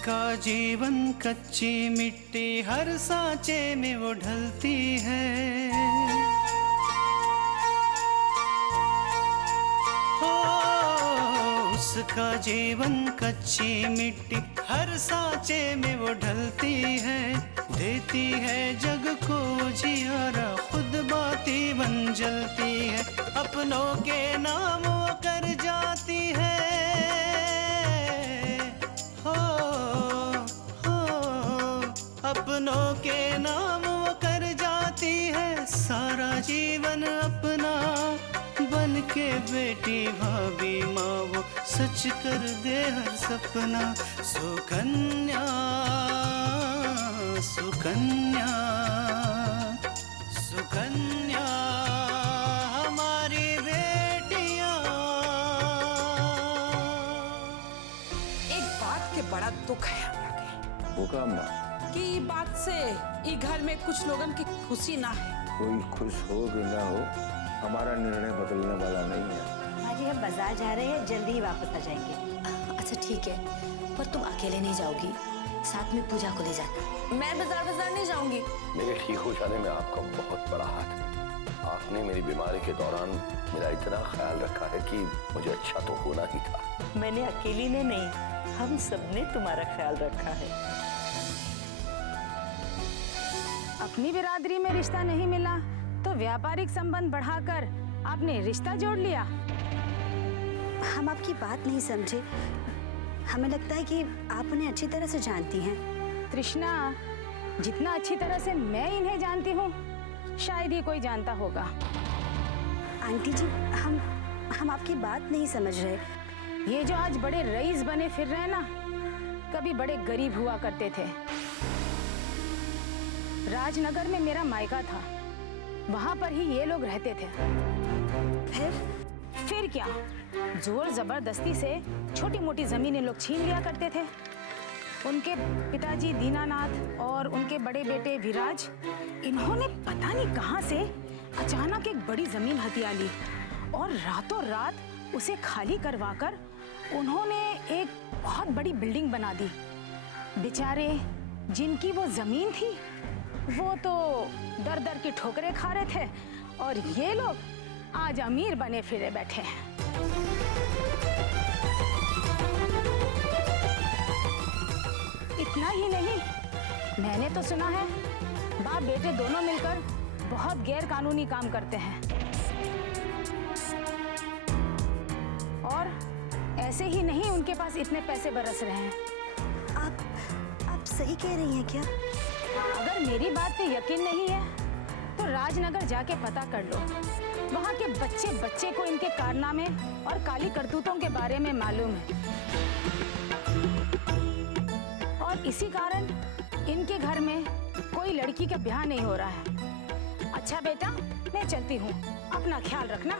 जिसका जीवन कच्ची मिट्टी हर सांचे में वो ढलती है, हो उसका जीवन कच्ची मिट्टी हर सांचे में वो ढलती है। देती है जग को जियारा, खुद बाती बन जलती है। अपनों के नाम वो कर जाती है, हो अपनों के नाम वो कर जाती है। सारा जीवन अपना बन के बेटी भाभी माँ वो सच कर दे हर सपना। सुकन्या सुकन्या सुकन्या हमारी बेटियां। एक बात के बड़ा दुख है हमरा के। वो का अम्मा? कि ई बात से ई घर में कुछ लोगन की खुशी ना है। कोई खुश हो कि ना हो, हमारा निर्णय बदलने वाला नहीं है। हाँ जी, हम बाजार जा रहे हैं, जल्दी ही वापस आ जाएंगे। अच्छा ठीक है, पर तुम अकेले नहीं जाओगी, साथ में पूजा को ले जाना। मैं बाजार नहीं जाऊंगी। मेरे ठीक हो जाने में आपका बहुत बड़ा हाथ है। आपने मेरी बीमारी के दौरान मेरा इतना ख्याल रखा है कि मुझे अच्छा तो होना ही था। मैंने अकेली ने नहीं, हम सबने तुम्हारा ख्याल रखा है। अपनी बिरादरी में रिश्ता नहीं मिला तो व्यापारिक संबंध बढ़ाकर आपने रिश्ता जोड़ लिया। हम आपकी बात नहीं समझे। हमें लगता है कि आप उन्हें अच्छी तरह से जानती हैं। तृष्णा, जितना अच्छी तरह से मैं इन्हें जानती हूँ, शायद ही कोई जानता होगा। आंटी जी, हम आपकी बात नहीं समझ रहे। ये जो आज बड़े रईस बने फिर रहे हैं ना, कभी बड़े गरीब हुआ करते थे। राजनगर में मेरा मायका था, वहां पर ही ये लोग रहते थे। फिर क्या, जोर जबरदस्ती से छोटी मोटी जमीन इन लोग छीन लिया करते थे। उनके पिताजी दीनानाथ और उनके बड़े बेटे विराज, इन्होंने पता नहीं कहां से अचानक एक बड़ी जमीन हथिया ली और रातों रात उसे खाली करवाकर उन्होंने एक बहुत बड़ी बिल्डिंग बना दी। बेचारे जिनकी वो जमीन थी वो तो दर दर की ठोकरें खा रहे थे और ये लोग आज अमीर बने फिरे बैठे हैं। इतना ही नहीं, मैंने तो सुना है बाप बेटे दोनों मिलकर बहुत गैर कानूनी काम करते हैं और ऐसे ही नहीं उनके पास इतने पैसे बरस रहे हैं। आप सही कह रही हैं क्या? अगर मेरी बात पे यकीन नहीं है तो राजनगर जाके पता कर लो। वहाँ के बच्चे बच्चे को इनके कारनामे और काली करतूतों के बारे में मालूम है और इसी कारण इनके घर में कोई लड़की का ब्याह नहीं हो रहा है। अच्छा बेटा, मैं चलती हूँ, अपना ख्याल रखना।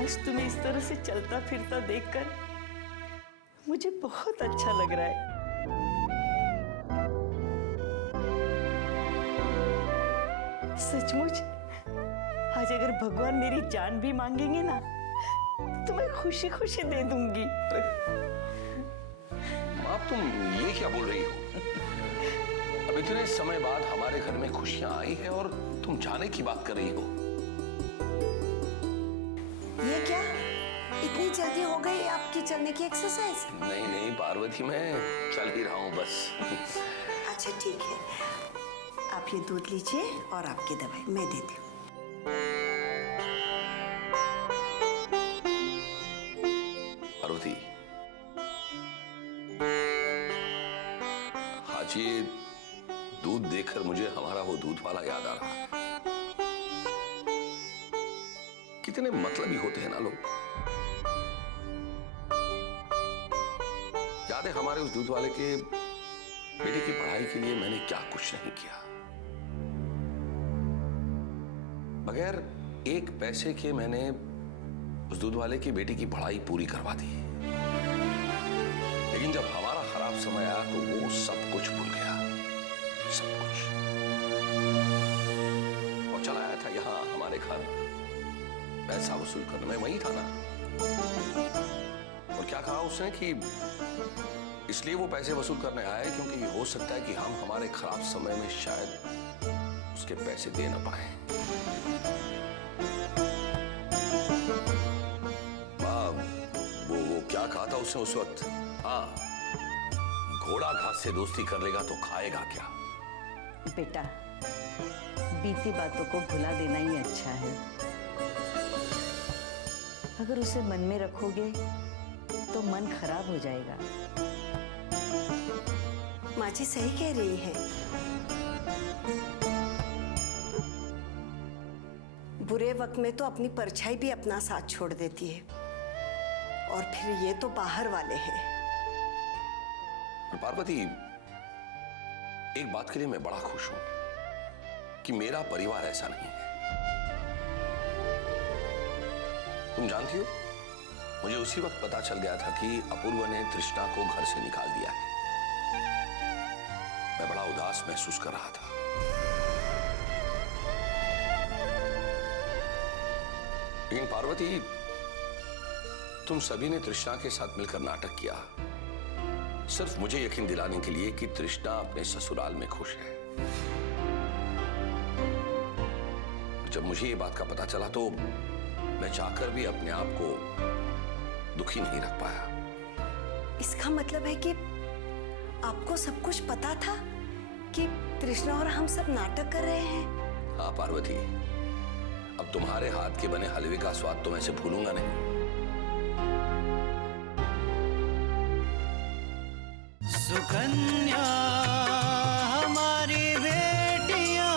आज तुम्हें इस तरह से चलता फिरता देखकर मुझे बहुत अच्छा लग रहा है। सचमुच आज अगर भगवान मेरी जान भी मांगेंगे ना तो मैं खुशी खुशी दे दूंगी। माँ, तुम ये क्या बोल रही हो? अब इतने समय बाद हमारे घर में खुशियां आई है और तुम जाने की बात कर रही हो। ये क्या, इतनी जल्दी हो गई आपकी की चलने की एक्सरसाइज? नहीं नहीं पार्वती, मैं चल ही रहा हूँ बस। अच्छा ठीक है, आप ये दूध लीजिए और आपकी दवाई मैं देती हूँ। पार्वती, आज ये दूध देखकर मुझे हमारा वो दूध वाला याद आ रहा। कितने मतलबी होते हैं ना लोग। याद है हमारे उस दूध वाले के बेटे की पढ़ाई के लिए मैंने क्या कुछ नहीं किया। बगैर एक पैसे के मैंने उस दूध वाले की बेटी की पढ़ाई पूरी करवा दी। लेकिन जब हमारा खराब समय आया तो वो सब कुछ भूल गया, सब कुछ। और चला आया था यहां हमारे घर पैसा वसूल करने। मैं वही था ना। और क्या कहा उसने कि इसलिए वो पैसे वसूल करने आया है क्योंकि हो सकता है कि हम हमारे खराब समय में शायद उसके पैसे दे ना पाए। वो क्या कहा था उसने उस वक्त? हाँ, घोड़ा घास से दोस्ती कर लेगा तो खाएगा क्या? बेटा, बीती बातों को भुला देना ही अच्छा है। अगर उसे मन में रखोगे तो मन खराब हो जाएगा। माँ जी सही कह रही है। बुरे वक्त में तो अपनी परछाई भी अपना साथ छोड़ देती है, और फिर ये तो बाहर वाले हैं। पार्वती, एक बात के लिए मैं बड़ा खुश हूं कि मेरा परिवार ऐसा नहीं है। तुम जानती हो, मुझे उसी वक्त पता चल गया था कि अपूर्व ने तृष्णा को घर से निकाल दिया है। मैं बड़ा उदास महसूस कर रहा था। लेकिन पार्वती, तुम सभी ने तृष्णा के साथ मिलकर नाटक किया, सिर्फ मुझे यकीन दिलाने के लिए कि तृष्णा अपने ससुराल में खुश है। जब मुझे ये बात का पता चला तो मैं चाहकर भी अपने आप को दुखी नहीं रख पाया। इसका मतलब है कि आपको सब कुछ पता था कि तृष्णा और हम सब नाटक कर रहे हैं? हाँ पार्वती, अब तुम्हारे हाथ के बने हलवे का स्वाद तो मैं से भूलूंगा नहीं। सुकन्या हमारी बेटियां,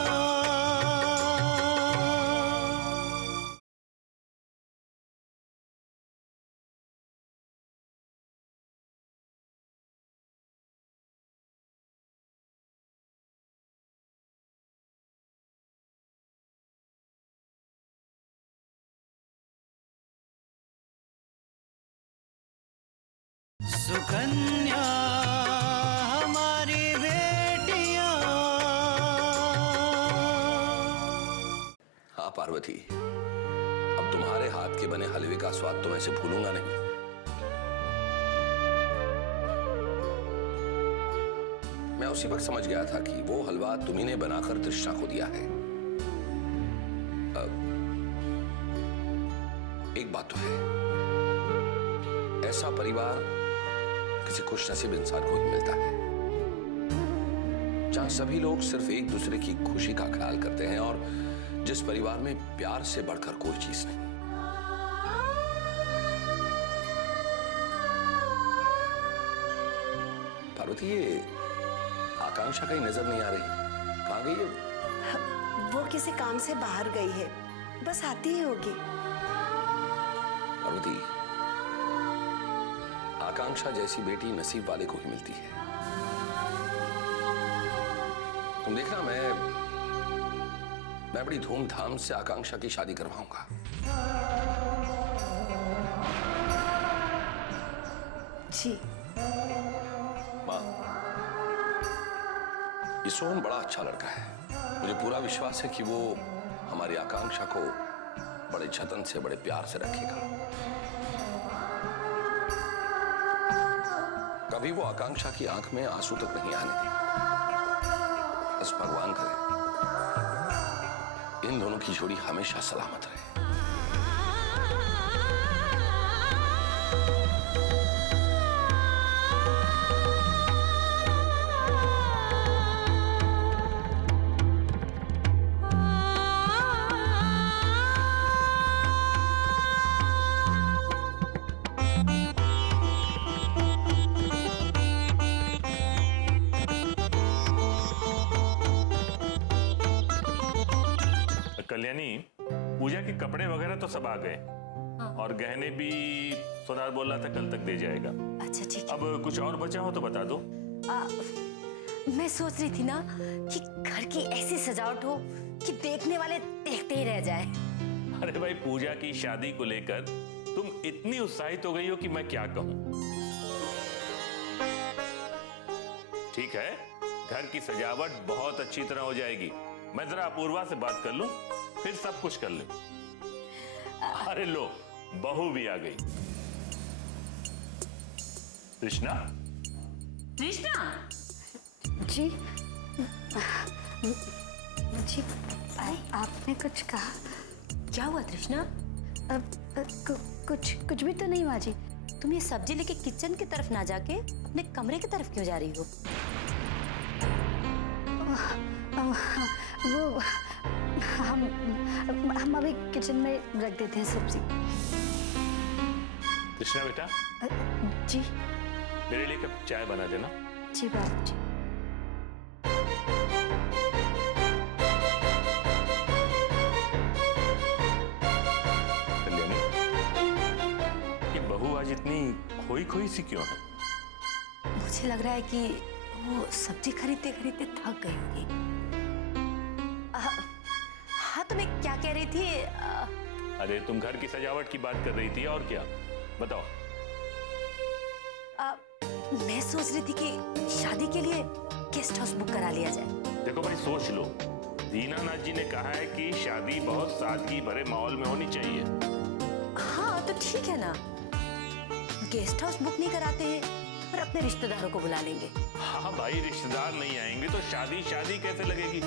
सुकन्या हमारी बेटियां। हाँ पार्वती, अब तुम्हारे हाथ के बने हलवे का स्वाद तो मैं से भूलूंगा नहीं। मैं उसी वक्त समझ गया था कि वो हलवा तुम्ही ने बनाकर तृष्णा को दिया है। एक बात तो है, ऐसा परिवार किसी खुशनसीब इंसान को ही मिलता है जहां सभी लोग सिर्फ एक दूसरे की खुशी का ख्याल करते हैं और जिस परिवार में प्यार से बढ़कर कोई चीज नहीं। पार्वती, ये आकांक्षा कहीं नजर नहीं आ रही, कहां गई है? वो किसी काम से बाहर गई है, बस आती ही होगी। पार्वती, आकांक्षा जैसी बेटी नसीब वाले को ही मिलती है। तुम देखना, मैं बड़ी धूमधाम से आकांक्षा की शादी करवाऊंगा। जी माँ, ये सोहन बड़ा अच्छा लड़का है। मुझे पूरा विश्वास है कि वो हमारी आकांक्षा को बड़े जतन से, बड़े प्यार से रखेगा। कभी वो आकांक्षा की आंख में आंसू तक नहीं आने देगा। बस भगवान करे इन दोनों की जोड़ी हमेशा सलामत रहे। कल्याणी, पूजा के कपड़े वगैरह तो सब आ गए और गहने भी सोनार बोल रहा था कल तक दे जाएगा। अच्छा ठीक है। अब कुछ और बचा हो तो बता दो। मैं सोच रही थी ना कि घर की ऐसी सजावट हो कि देखने वाले देखते ही रह जाए। अरे भाई, पूजा की शादी को लेकर तुम इतनी उत्साहित हो गई हो कि मैं क्या कहूं। ठीक है, घर की सजावट बहुत अच्छी तरह हो जाएगी। मैं जरा अपूर्वा से बात कर लूं, फिर सब कुछ कर लूं। अरे लो, बहू भी आ गई। कृष्णा। कृष्णा जी जी, आपने कुछ कहा? क्या हुआ कृष्णा? कुछ भी तो नहीं हुआ जी। तुम ये सब्जी लेके किचन की तरफ ना जाके अपने कमरे की तरफ क्यों जा रही हो? वो हम अभी किचन में रख देते हैं सब्जी। कृष्णा बेटा, जी मेरे लिए कप चाय बना देना। जी बाबूजी। कल्याणी, ये बहू आज इतनी खोई खोई सी क्यों है? मुझे लग रहा है कि वो सब्जी खरीदते खरीदते थक गई होगी। हाँ, तो मैं क्या कह रही थी? अरे तुम घर की सजावट की बात कर रही थी, और क्या? बताओ। मैं सोच रही थी कि शादी के लिए गेस्ट हाउस बुक करा लिया जाए। देखो भाई, सोच लो। दीनानाथ जी ने कहा है कि शादी बहुत सादगी भरे माहौल में होनी चाहिए। हाँ, तो ठीक है ना, गेस्ट हाउस बुक नहीं कराते हैं और अपने रिश्तेदारों को बुला लेंगे। हाँ भाई, रिश्तेदार नहीं आएंगे तो शादी शादी कैसे लगेगी?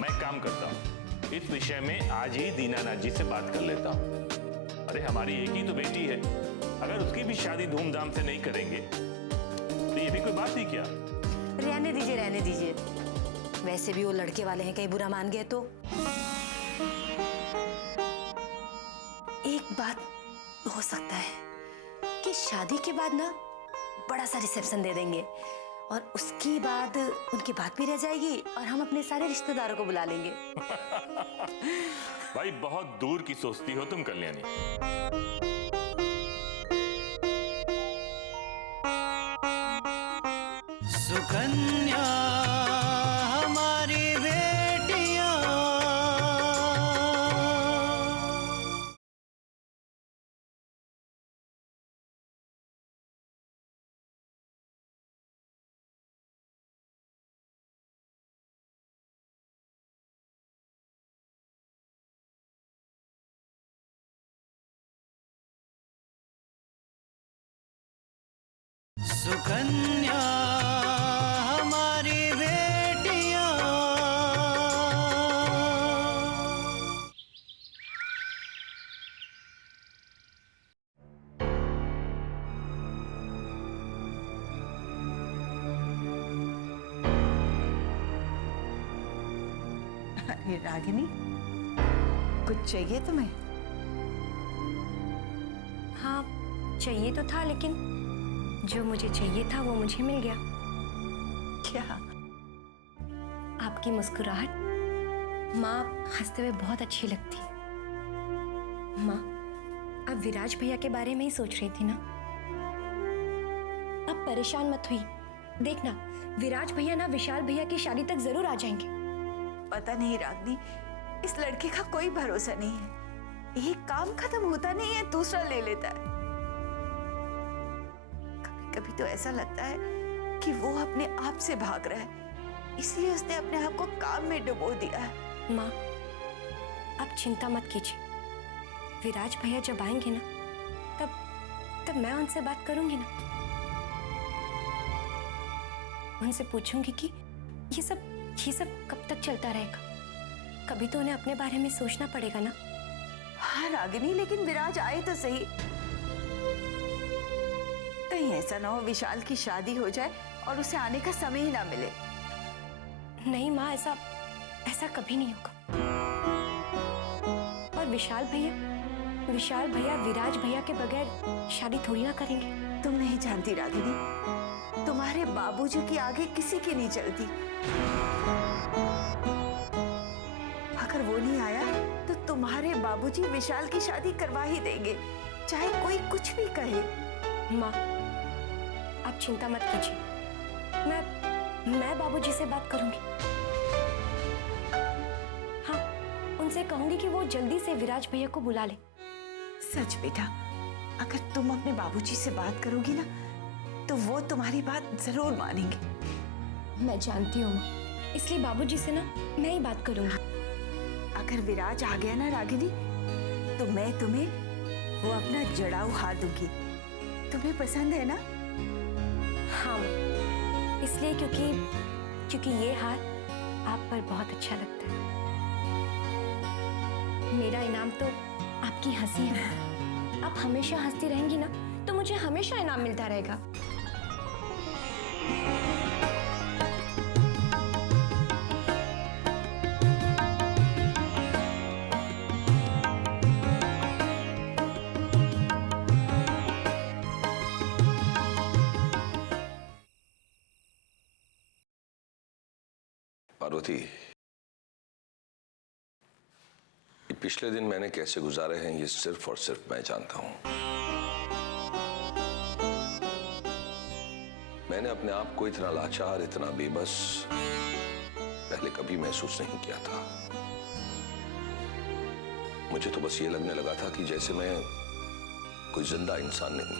मैं काम करता हूँ, इस विषय में आज ही दीनानाथ जी से बात कर लेता हूँ। अरे हमारी एक ही तो बेटी है, अगर उसकी भी शादी धूमधाम से नहीं करेंगे तो ये भी कोई बात ही क्या? रहने दीजिए, रहने दीजिए। वैसे भी वो लड़के वाले हैं, कहीं बुरा मान गए तो। एक बात हो सकता है कि शादी के बाद ना बड़ा सा रिसेप्शन दे देंगे और उसके बाद उनकी बात भी रह जाएगी और हम अपने सारे रिश्तेदारों को बुला लेंगे। भाई, बहुत दूर की सोचती हो तुम कल्याणी। सुकन्या हमारी बेटियां, सुकन्या हमारी बेटियां। अरे रागिनी, कुछ चाहिए तुम्हें? हाँ, चाहिए तो था, लेकिन जो मुझे चाहिए था वो मुझे मिल गया। क्या? आपकी मुस्कुराहट। माँ हंसते हुए बहुत अच्छी लगती। माँ, अब विराज भैया के बारे में ही सोच रही थी ना? अब परेशान मत हुई। देखना, विराज भैया ना विशाल भैया की शादी तक जरूर आ जाएंगे। पता नहीं रागिनी, इस लड़के का कोई भरोसा नहीं है। एक काम खत्म होता नहीं है, दूसरा ले लेता है। कभी तो ऐसा लगता है कि वो अपने आप से भाग रहा है, इसलिए उसने अपने आप को काम में डुबो दिया है। माँ, आप चिंता मत कीजिए। विराज भैया जब आएंगे ना, तब मैं उनसे बात करूंगी ना। उनसे पूछूंगी कि ये सब कब तक चलता रहेगा। कभी तो उन्हें अपने बारे में सोचना पड़ेगा ना। हाँ रागिनी, लेकिन विराज आए तो सही। कहीं ऐसा ना हो विशाल की शादी हो जाए और उसे आने का समय ही ना मिले। नहीं माँ, ऐसा कभी नहीं होगा। और विशाल भैया विराज भैया के बगैर शादी थोड़ी ना करेंगे। तुम नहीं जानती रागिनी, तुम्हारे बाबूजी की आगे किसी की नहीं चलती। अगर वो नहीं आया तो तुम्हारे बाबूजी विशाल की शादी करवा ही देंगे, चाहे कोई कुछ भी कहे। माँ, आप चिंता मत कीजिए, मैं बाबूजी से बात करूंगी। हाँ, उनसे कहूंगी कि वो जल्दी से विराज भैया को बुला ले। सच बेटा, अगर तुम अपने बाबूजी से बात करोगी ना तो वो तुम्हारी बात जरूर मानेंगे। मैं जानती हूँ माँ, इसलिए बाबूजी से ना मैं ही बात करूंगी। अगर विराज आ गया ना रागिनी, तो मैं तुम्हें वो अपना जड़ाऊ हार दूंगी। तुम्हें पसंद है ना? हाँ माँ, इसलिए क्योंकि ये हार आप पर बहुत अच्छा लगता है। मेरा इनाम तो आपकी हंसी है। आप हमेशा हंसती रहेंगी ना तो मुझे हमेशा इनाम मिलता रहेगा। पार्वती, ये पिछले दिन मैंने कैसे गुजारे हैं ये सिर्फ और सिर्फ मैं जानता हूं। मैंने अपने आप को इतना लाचार, इतना बेबस पहले कभी महसूस नहीं किया था। मुझे तो बस ये लगने लगा था कि जैसे मैं कोई जिंदा इंसान नहीं,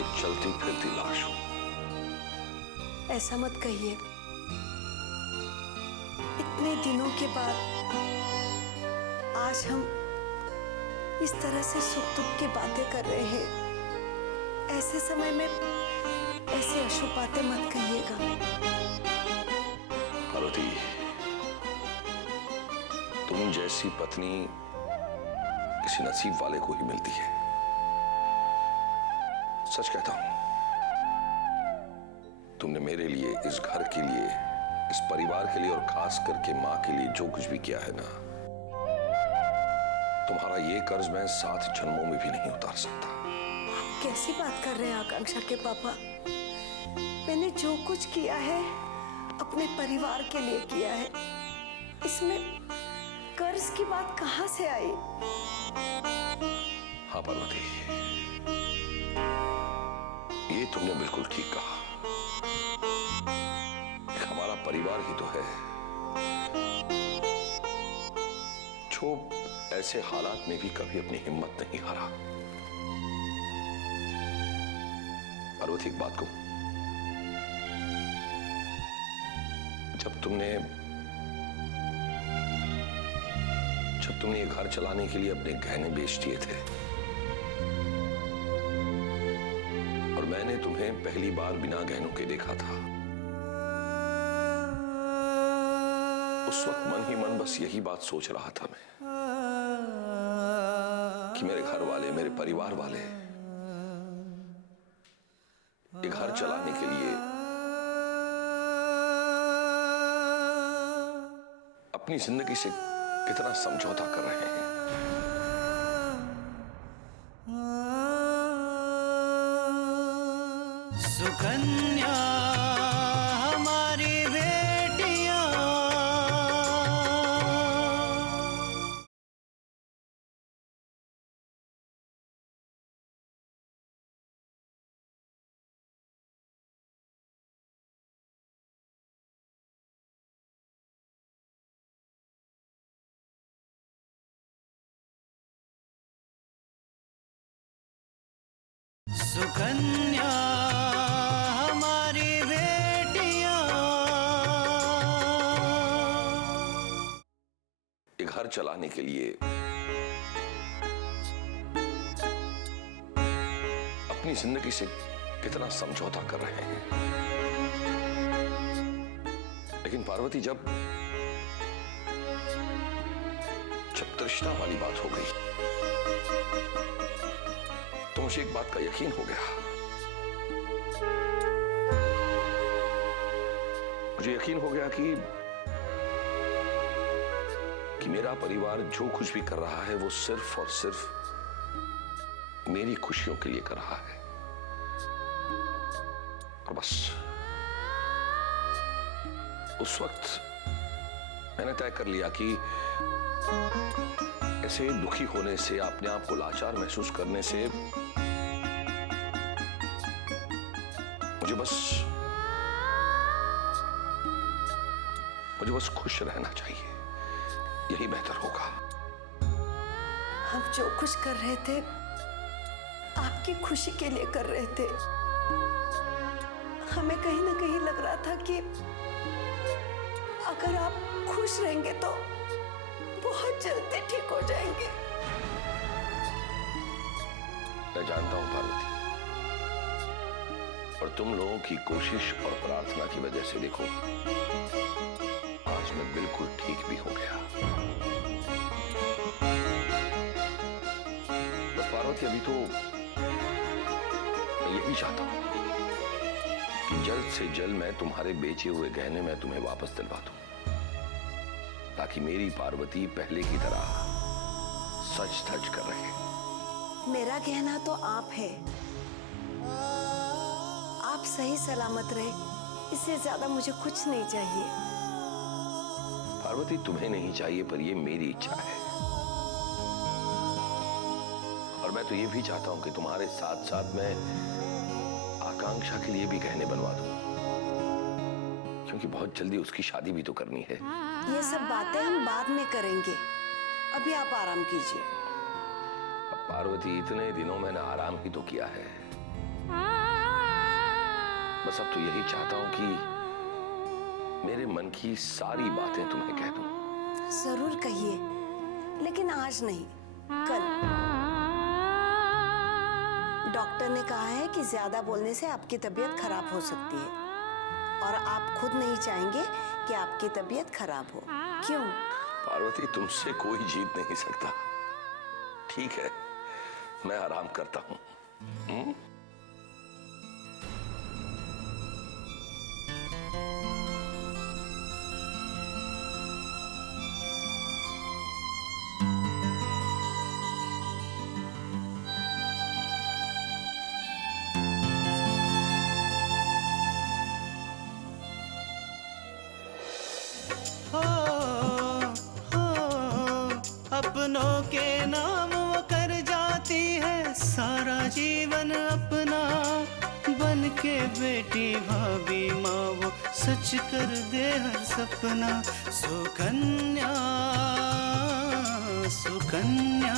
एक चलती फिरती लाश हूं। ऐसा मत कहिए। इतने दिनों के बाद आज हम इस तरह से सुख दुख की बातें कर रहे हैं। ऐसे समय में ऐसे अशुभ बातें मत कहिएगा। पार्वती, तुम जैसी पत्नी किसी नसीब वाले को ही मिलती है। सच कहता हूं, तुमने मेरे लिए, इस घर के लिए, इस परिवार के लिए और खास करके मां के लिए जो कुछ भी किया है ना, तुम्हारा ये कर्ज मैं 7 जन्मों में भी नहीं उतार सकता। कैसी बात कर रहे हैं आकांक्षा के पापा? मैंने जो कुछ किया है अपने परिवार के लिए किया है। इसमें कर्ज की बात कहां से आई? हाँ पार्वती, ये तुमने बिल्कुल ठीक कहा। हमारा परिवार ही तो है जो ऐसे हालात में भी कभी अपनी हिम्मत नहीं हारा। पार्वती, एक बात कहूं, जब तुमने ये घर चलाने के लिए अपने गहने बेच दिए थे और मैंने तुम्हें पहली बार बिना गहनों के देखा था, उस वक्त मन ही मन बस यही बात सोच रहा था मैं कि मेरे घर वाले, मेरे परिवार वाले ये घर चलाने के लिए अपनी जिंदगी से कितना समझौता कर रहे हैं। सुकन्या हमारी बेटियां, सुकन्या हमारी बेटियां। ये घर चलाने के लिए अपनी जिंदगी से कितना समझौता कर रहे हैं। लेकिन पार्वती, जब तृष्णा वाली बात हो गई तो मुझे एक बात का यकीन हो गया। मुझे यकीन हो गया कि मेरा परिवार जो कुछ भी कर रहा है वो सिर्फ और सिर्फ मेरी खुशियों के लिए कर रहा है। और बस उस वक्त मैंने तय कर लिया कि ऐसे दुखी होने से, अपने आप को लाचार महसूस करने से मुझे बस खुश रहना चाहिए। यही बेहतर होगा। हम जो कुछ कर रहे थे आपकी खुशी के लिए कर रहे थे। हमें कहीं ना कहीं लग रहा था कि अगर आप खुश रहेंगे तो बहुत जल्दी ठीक हो जाएंगे। मैं जानता हूं पार्वती, और तुम लोगों की कोशिश और प्रार्थना की वजह से देखो आज मैं बिल्कुल ठीक भी हो गया। बस पार्वती, अभी तो मैं यही चाहता हूं कि जल्द से जल्द मैं तुम्हारे बेचे हुए गहने में तुम्हें वापस दिलवा दूं, ताकि मेरी पार्वती पहले की तरह सच धज कर रहे। मेरा गहना तो आप है, आप सही सलामत रहे, इससे ज्यादा मुझे कुछ नहीं चाहिए। पार्वती, तुम्हें नहीं चाहिए, पर ये मेरी इच्छा है। और मैं तो ये भी चाहता हूं कि तुम्हारे साथ साथ मैं आकांक्षा के लिए भी गहने बनवा दूं, क्योंकि बहुत जल्दी उसकी शादी भी तो करनी है। ये सब बातें हम बाद में करेंगे, अभी आप आराम कीजिए। अब पार्वती, इतने दिनों मैंने आराम ही तो किया है। बस अब तो यही चाहता हूं कि मेरे मन की सारी बातें तुम्हें कह दूं। जरूर कहिए, लेकिन आज नहीं, कल। डॉक्टर ने कहा है कि ज्यादा बोलने से आपकी तबीयत खराब हो सकती है, और आप खुद नहीं चाहेंगे कि आपकी तबीयत खराब हो। क्यों? पार्वती, तुमसे कोई जीत नहीं सकता। ठीक है, मैं आराम करता हूं। अपनों के नाम वो कर जाती है सारा जीवन अपना, बन के बेटी भाभी माँ वो सच कर दे हर सपना। सुकन्या सुकन्या